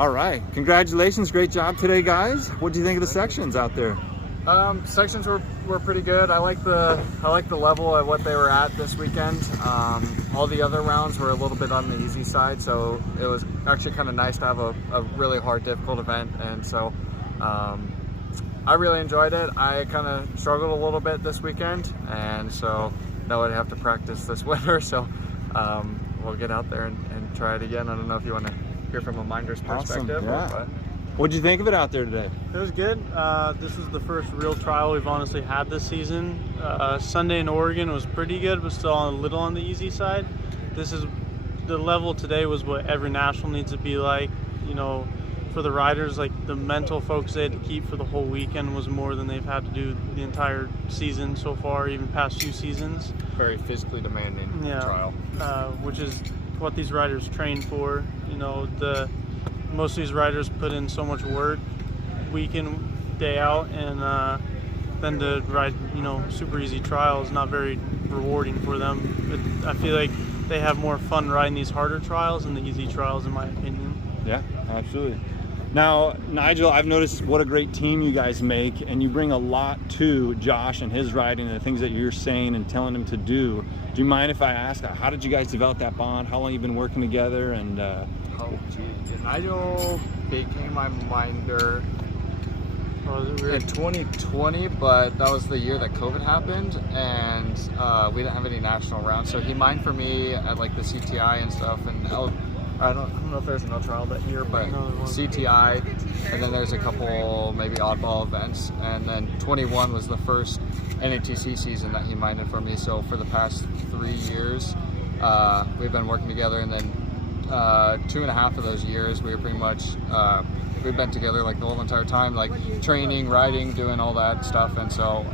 All right, congratulations, great job today, guys. What do you think of the sections out there? Sections were pretty good. I like the level at what they were at this weekend. All the other rounds were a little bit on the easy side, so it was actually kind of nice to have a really hard, difficult event. And so I really enjoyed it. I kind of struggled a little bit this weekend, and so now I'd have to practice this winter. So we'll get out there and try it again. I don't know if you want to hear from a minder's perspective. Awesome, yeah. But What'd you think of it out there today? It was good. This is the first real trial we've honestly had this season. Sunday in Oregon was pretty good, but still a little on the easy side. The level today was what every national needs to be like. You know, for the riders, like the mental focus they had to keep for the whole weekend was more than they've had to do the entire season so far, even past few seasons. very physically demanding trial. Which is what these riders train for. You know, most of these riders put in so much work week in, day out, and then to ride, you know, super easy trials is not very rewarding for them. I feel like they have more fun riding these harder trials than the easy trials, in my opinion. Yeah, absolutely. Now, Nigel, I've noticed what a great team you guys make, and you bring a lot to Josh and his riding and the things that you're saying and telling him to do. Do you mind if I ask, how did you guys develop that bond? How long you been working together? And Oh, gee. Nigel became my minder in 2020, but that was the year that COVID happened, and we didn't have any national rounds. So he mined for me at like the CTI and stuff, and I don't know if there's no trial that year, but CTI, and then there's a couple maybe oddball events, and then 21 was the first NATC season that he minded for me. So for the past 3 years, we've been working together, and then 2.5 of those years we were pretty much we've been together like the whole entire time, like training, riding, doing all that stuff. And so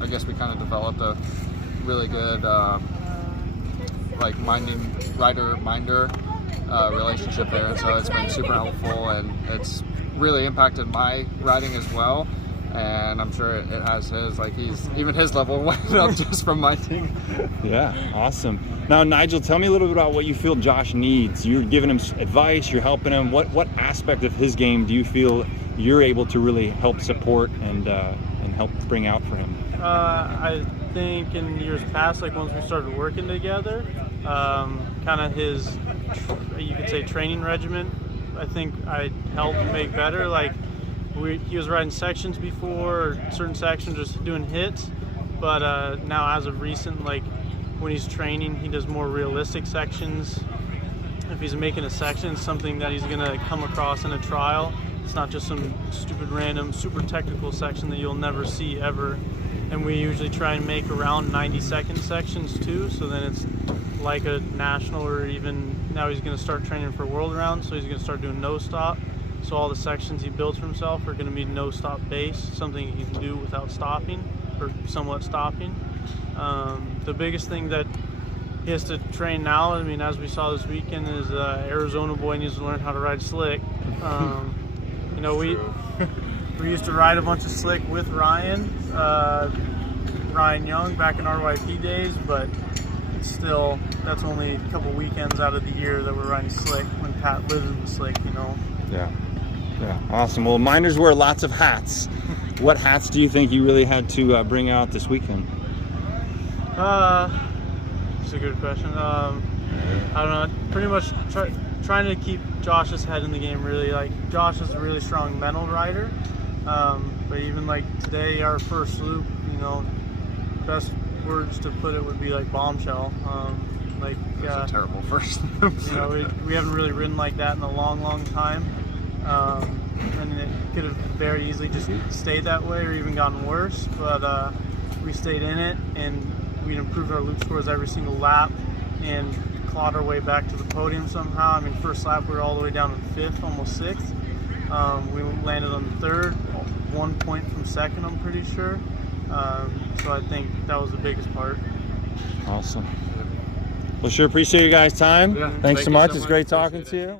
I guess we kind of developed a really good like rider-minder relationship there, and so it's been super helpful, and it's really impacted my riding as well. And I'm sure it has his, like even his level went up just from my team. Yeah, awesome. Now, Nigel, tell me a little bit about what you feel Josh needs. You're giving him advice, you're helping him. What aspect of his game do you feel you're able to really help support and help bring out for him? I think in years past, like once we started working together, kind of his, you could say, training regimen, I think I helped make better. Like he was riding sections before, certain sections just doing hits, but now as of recent, like when he's training, he does more realistic sections. If he's making a section, it's something that he's gonna come across in a trial. It's not just some stupid random super technical section that you'll never see ever. And we usually try and make around 90-second sections too, so then it's like a national, or even now he's gonna start training for world rounds, so he's gonna start doing no stop. So all the sections he builds for himself are gonna be no stop based, something he can do without stopping, or somewhat stopping. The biggest thing that he has to train now, I mean, as we saw this weekend, is Arizona boy needs to learn how to ride slick. You know, we used to ride a bunch of slick with Ryan Young back in RYP days, but still, that's only a couple weekends out of the year that we're riding slick when Pat lives in the slick, you know. Yeah, awesome. Well, minders wear lots of hats. What hats do you think you really had to bring out this weekend? That's a good question. I don't know. Pretty much trying to keep Josh's head in the game, really. Like, Josh is a really strong mental rider, but even like today, our first loop, you know, best words to put it would be like bombshell. Like, it was a terrible first loop. You know, we haven't really ridden like that in a long time. And it could have very easily just stayed that way or even gotten worse, but we stayed in it, and we improved our loop scores every single lap and clawed our way back to the podium somehow. I mean, first lap we were all the way down to 5th, almost 6th. We landed on 3rd, 1 point from 2nd, I'm pretty sure. So I think that was the biggest part. Awesome. Well, sure appreciate you guys' time. Yeah, Thanks so much. It's great Appreciate talking to you.